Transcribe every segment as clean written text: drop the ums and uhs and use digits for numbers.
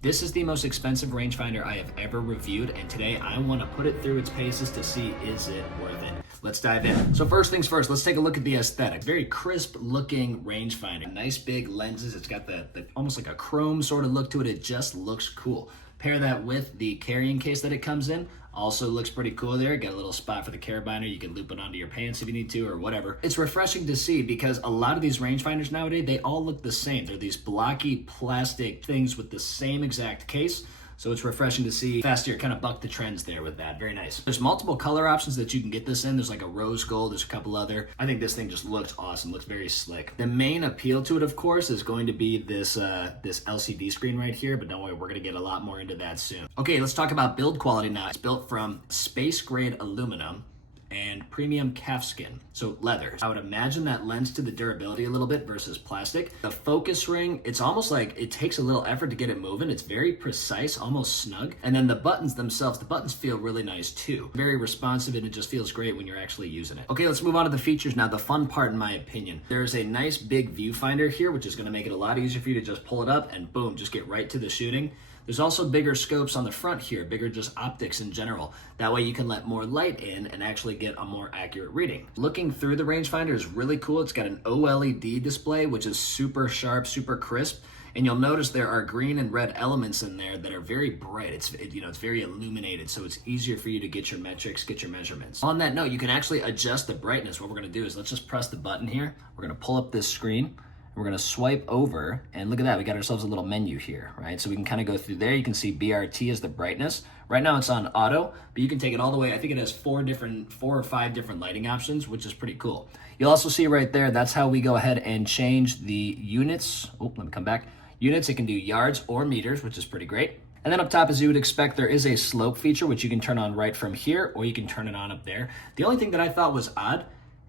This is the most expensive rangefinder I have ever reviewed, and today I want to put it through its paces to see, is it worth it? Let's dive in. So first things first, let's take a look at the aesthetic. Very crisp looking rangefinder. Nice big lenses. It's got the almost like a chrome sort of look to it. It just looks cool. Pair that with the carrying case that it comes in. Also looks pretty cool there. Got a little spot for the carabiner. You can loop it onto your pants if you need to or whatever. It's refreshing to see because a lot of these rangefinders nowadays, they all look the same. They're these blocky plastic things with the same exact case. So it's refreshing to see Fastier kind of buck the trends there with that. Very nice. There's multiple color options that you can get this in. There's like a rose gold, there's a couple other. I think this thing just looks awesome, looks very slick. The main appeal to it, of course, is going to be this LCD screen right here, but don't worry, we're gonna get a lot more into that soon. Okay, let's talk about build quality now. It's built from space grade aluminum and premium calfskin, so leather. I would imagine that lends to the durability a little bit versus plastic. The focus ring, it's almost like it takes a little effort to get it moving. It's very precise, almost snug. And then the buttons themselves, the buttons feel really nice too. Very responsive, and it just feels great when you're actually using it. Okay, let's move on to the features now. The fun part, in my opinion. There's a nice big viewfinder here, which is gonna make it a lot easier for you to just pull it up and boom, just get right to the shooting. There's also bigger scopes on the front here, bigger just optics in general. That way you can let more light in and actually get a more accurate reading. Looking through the rangefinder is really cool. It's got an OLED display, which is super sharp, super crisp. And you'll notice there are green and red elements in there that are very bright. It's very illuminated, so it's easier for you to get your metrics, get your measurements. On that note, you can actually adjust the brightness. What we're gonna do is let's just press the button here. We're gonna pull up this screen. We're gonna swipe over, and look at that, we got ourselves a little menu here, right? So we can kind of go through there. You can see BRT is the brightness. Right now it's on auto, but you can take it all the way. I think it has four or five different lighting options, which is pretty cool. You'll also see right there, that's how we go ahead and change the units. Oh, let me come back. Units, it can do yards or meters, which is pretty great. And then up top, as you would expect, there is a slope feature, which you can turn on right from here, or you can turn it on up there. The only thing that I thought was odd,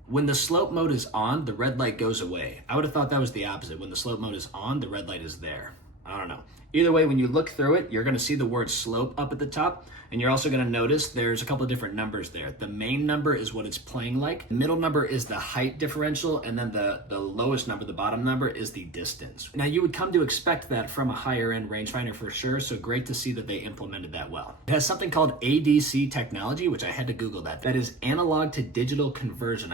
when the slope mode is on, the red light goes away. I would have thought that was the opposite. When the slope mode is on, the red light is there. I don't know. Either way, when you look through it, you're gonna see the word slope up at the top, and you're also gonna notice there's a couple of different numbers there. The main number is what it's playing like. The middle number is the height differential, and then the lowest number, the bottom number, is the distance. Now, you would come to expect that from a higher end rangefinder for sure, so great to see that they implemented that well. It has something called ADC technology, which I had to Google that. That is analog to digital conversion.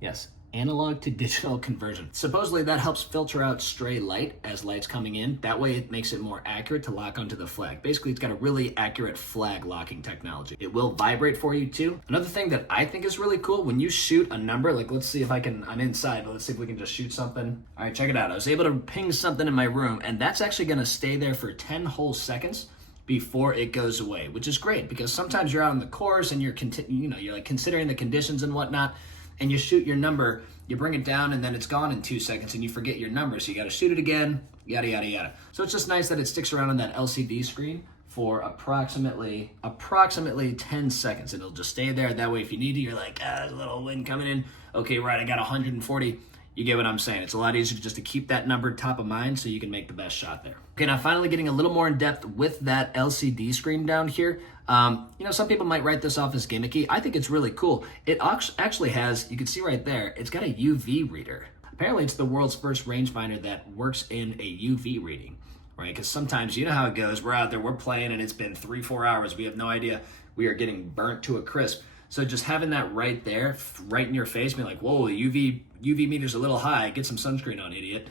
Yes, analog to digital conversion. Supposedly that helps filter out stray light as light's coming in. That way it makes it more accurate to lock onto the flag. Basically, it's got a really accurate flag locking technology. It will vibrate for you too. Another thing that I think is really cool, when you shoot a number, like let's see if I'm inside, but let's see if we can just shoot something. All right, check it out. I was able to ping something in my room, and that's actually gonna stay there for 10 whole seconds before it goes away, which is great because sometimes you're out on the course and you're like considering the conditions and whatnot, and you shoot your number, you bring it down, and then it's gone in 2 seconds, and you forget your number, so you gotta shoot it again, yada, yada, yada. So it's just nice that it sticks around on that LCD screen for approximately 10 seconds. It'll just stay there. That way, if you need to, you're like, there's a little wind coming in. Okay, right, I got 140. You get what I'm saying. It's a lot easier just to keep that number top of mind so you can make the best shot there. Okay, now finally getting a little more in depth with that LCD screen down here. Some people might write this off as gimmicky. I think it's really cool. It actually has, you can see right there, it's got a UV reader. Apparently it's the world's first rangefinder that works in a UV reading, right? Because sometimes, you know how it goes. We're out there, we're playing, and it's been 3-4 hours. We have no idea. We are getting burnt to a crisp. So just having that right there, right in your face, being like, whoa, the UV meter's a little high. Get some sunscreen on, idiot.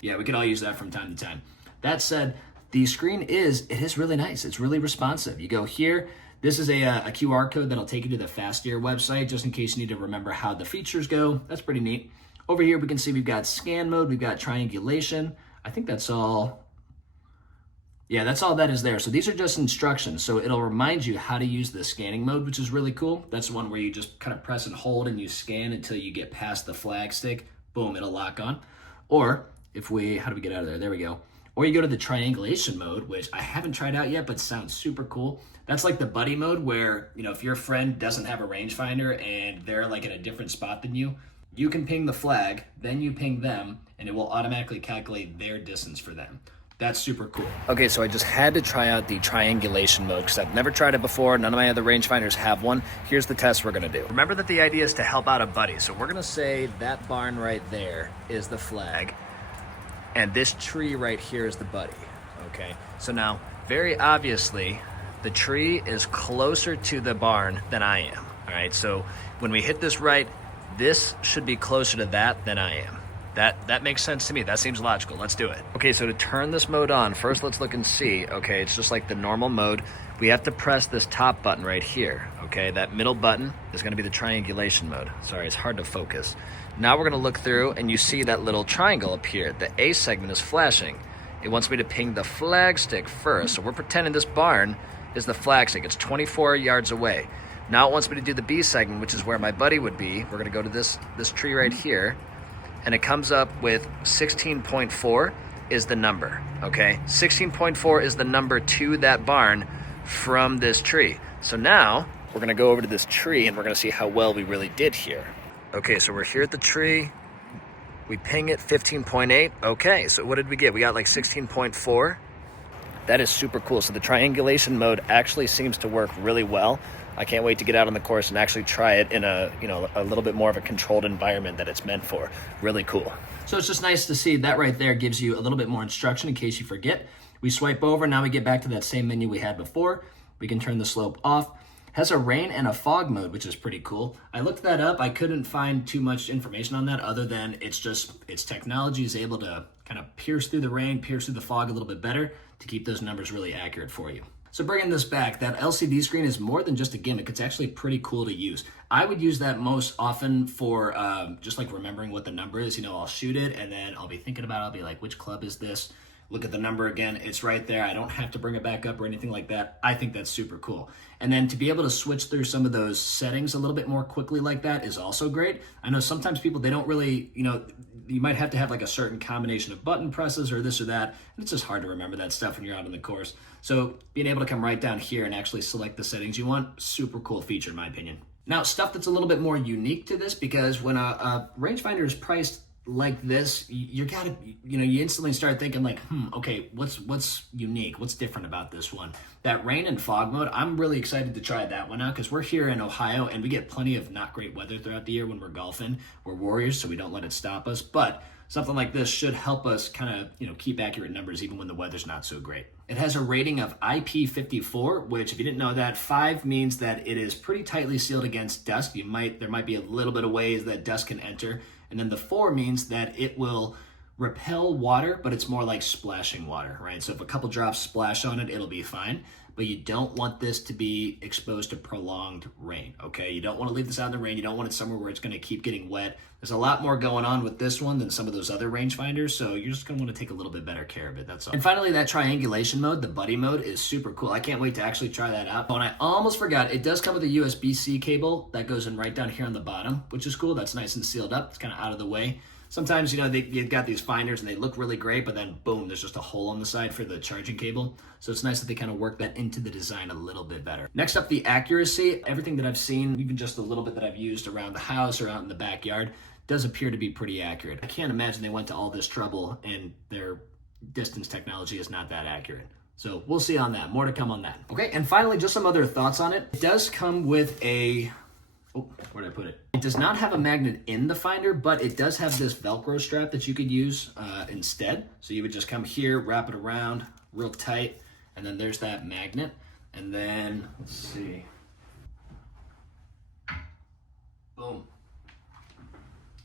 Yeah, we could all use that from time to time. That said, the screen is really nice. It's really responsive. You go here. This is a QR code that'll take you to the Fastier website, just in case you need to remember how the features go. That's pretty neat. Over here, we can see we've got scan mode. We've got triangulation. I think that's all. Yeah, that's all that is there. So these are just instructions. So it'll remind you how to use the scanning mode, which is really cool. That's the one where you just kind of press and hold and you scan until you get past the flag stick. Boom, it'll lock on. Or how do we get out of there? There we go. Or you go to the triangulation mode, which I haven't tried out yet, but sounds super cool. That's like the buddy mode where, if your friend doesn't have a rangefinder and they're like in a different spot than you, you can ping the flag, then you ping them, and it will automatically calculate their distance for them. That's super cool. Okay, so I just had to try out the triangulation mode because I've never tried it before. None of my other rangefinders have one. Here's the test we're gonna do. Remember that the idea is to help out a buddy. So we're gonna say that barn right there is the flag, and this tree right here is the buddy. okay? So now, very obviously, the tree is closer to the barn than I am, all right? So when we hit this right, this should be closer to that than I am. That makes sense to me. That seems logical. Let's do it. Okay, so to turn this mode on, first let's look and see. Okay, it's just like the normal mode. We have to press this top button right here. Okay, that middle button is gonna be the triangulation mode. Sorry, it's hard to focus. Now we're gonna look through and you see that little triangle appear. The A segment is flashing. It wants me to ping the flag stick first. So we're pretending this barn is the flag stick. It's 24 yards away. Now it wants me to do the B segment, which is where my buddy would be. We're gonna go to this tree right here, and it comes up with 16.4 is the number, okay? 16.4 is the number to that barn from this tree. So now we're gonna go over to this tree and we're gonna see how well we really did here. Okay, so we're here at the tree. We ping it 15.8. Okay, so what did we get? We got like 16.4. That is super cool. So the triangulation mode actually seems to work really well. I can't wait to get out on the course and actually try it in a little bit more of a controlled environment that it's meant for. Really cool. So it's just nice to see that right there gives you a little bit more instruction in case you forget. We swipe over, now we get back to that same menu we had before. We can turn the slope off. Has a rain and a fog mode, which is pretty cool. I looked that up. I couldn't find too much information on that other than its technology is able to kind of pierce through the rain, pierce through the fog a little bit better to keep those numbers really accurate for you. So bringing this back, that LCD screen is more than just a gimmick. It's actually pretty cool to use. I would use that most often for just like remembering what the number is. You know, I'll shoot it and then I'll be thinking about it. I'll be like, which club is this? Look at the number again. It's right there. I don't have to bring it back up or anything like that. I think that's super cool. And then to be able to switch through some of those settings a little bit more quickly like that is also great. I know sometimes people, they don't really, you might have to have like a certain combination of button presses or this or that. And it's just hard to remember that stuff when you're out on the course. So being able to come right down here and actually select the settings you want, super cool feature in my opinion. Now, stuff that's a little bit more unique to this, because when a rangefinder is priced like this, you instantly start thinking like, okay, what's unique? What's different about this one? That rain and fog mode, I'm really excited to try that one out because we're here in Ohio and we get plenty of not great weather throughout the year when we're golfing. We're warriors, so we don't let it stop us. But something like this should help us kind of, keep accurate numbers even when the weather's not so great. It has a rating of IP54, which if you didn't know that, 5 means that it is pretty tightly sealed against dust. There might be a little bit of ways that dust can enter. And then the 4 means that it will repel water, but it's more like splashing water, right? So if a couple drops splash on it, it'll be fine. But you don't want this to be exposed to prolonged rain, okay? You don't want to leave this out in the rain. You don't want it somewhere where it's going to keep getting wet. There's a lot more going on with this one than some of those other rangefinders, so you're just going to want to take a little bit better care of it, that's all. And finally, that triangulation mode, the buddy mode, is super cool. I can't wait to actually try that out. Oh, and I almost forgot, it does come with a USB-C cable that goes in right down here on the bottom, which is cool. That's nice and sealed up. It's kind of out of the way. Sometimes, you've got these finders and they look really great, but then boom, there's just a hole on the side for the charging cable. So it's nice that they kind of work that into the design a little bit better. Next up, the accuracy. Everything that I've seen, even just a little bit that I've used around the house or out in the backyard, does appear to be pretty accurate. I can't imagine they went to all this trouble and their distance technology is not that accurate. So we'll see on that. More to come on that. Okay, and finally, just some other thoughts on it. It does come with a... Oh, where did I put it? It does not have a magnet in the finder, but it does have this Velcro strap that you could use instead. So you would just come here, wrap it around real tight, and then there's that magnet. And then, let's see. Boom.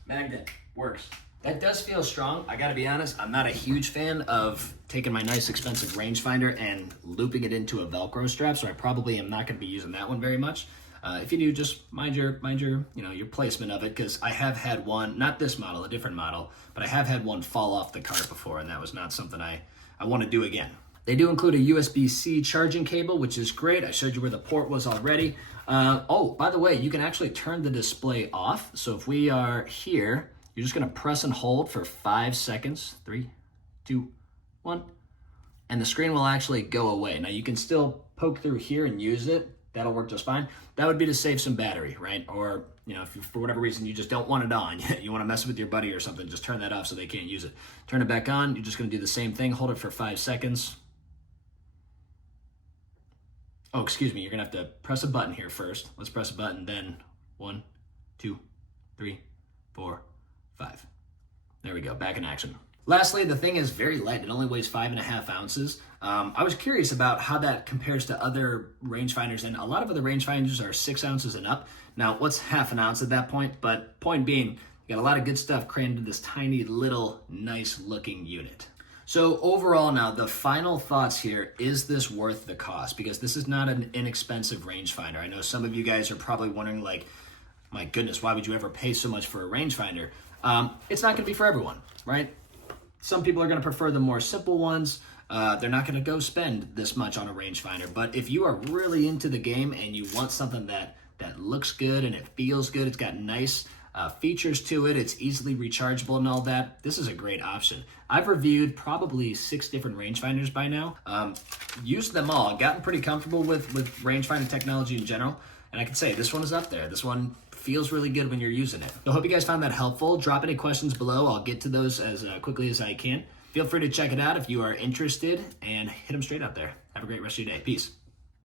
Magnet, works. That does feel strong. I gotta be honest, I'm not a huge fan of taking my nice expensive rangefinder and looping it into a Velcro strap, so I probably am not gonna be using that one very much. If you do, just mind your placement of it, because I have had one, not this model, a different model, but I have had one fall off the cart before, and that was not something I want to do again. They do include a USB-C charging cable, which is great. I showed you where the port was already. Oh, by the way, you can actually turn the display off. So if we are here, you're just gonna press and hold for 5 seconds. 3, 2, 1. And the screen will actually go away. Now you can still poke through here and use it. That'll work just fine. That would be to save some battery, right? Or, if you, for whatever reason you just don't want it on, you want to mess with your buddy or something, just turn that off so they can't use it. Turn it back on. You're just going to do the same thing. Hold it for 5 seconds. Oh, excuse me. You're going to have to press a button here first. Let's press a button. Then 1, 2, 3, 4, 5. There we go. Back in action. Lastly, the thing is very light. It only weighs 5.5 ounces. I was curious about how that compares to other rangefinders, and a lot of other rangefinders are 6 ounces and up. Now, what's half an ounce at that point? But point being, you got a lot of good stuff crammed into this tiny little nice looking unit. So overall now, the final thoughts here, is this worth the cost? Because this is not an inexpensive rangefinder. I know some of you guys are probably wondering like, my goodness, why would you ever pay so much for a rangefinder? It's not gonna be for everyone, right? Some people are gonna prefer the more simple ones. They're not gonna go spend this much on a rangefinder. But if you are really into the game and you want something that looks good and it feels good, it's got nice features to it, it's easily rechargeable and all that, this is a great option. I've reviewed probably 6 different rangefinders by now. Used them all, gotten pretty comfortable with rangefinder technology in general, and I can say this one is up there. This one feels really good when you're using it. So I hope you guys found that helpful. Drop any questions below. I'll get to those as quickly as I can. Feel free to check it out if you are interested, and hit them straight out there. Have a great rest of your day. Peace.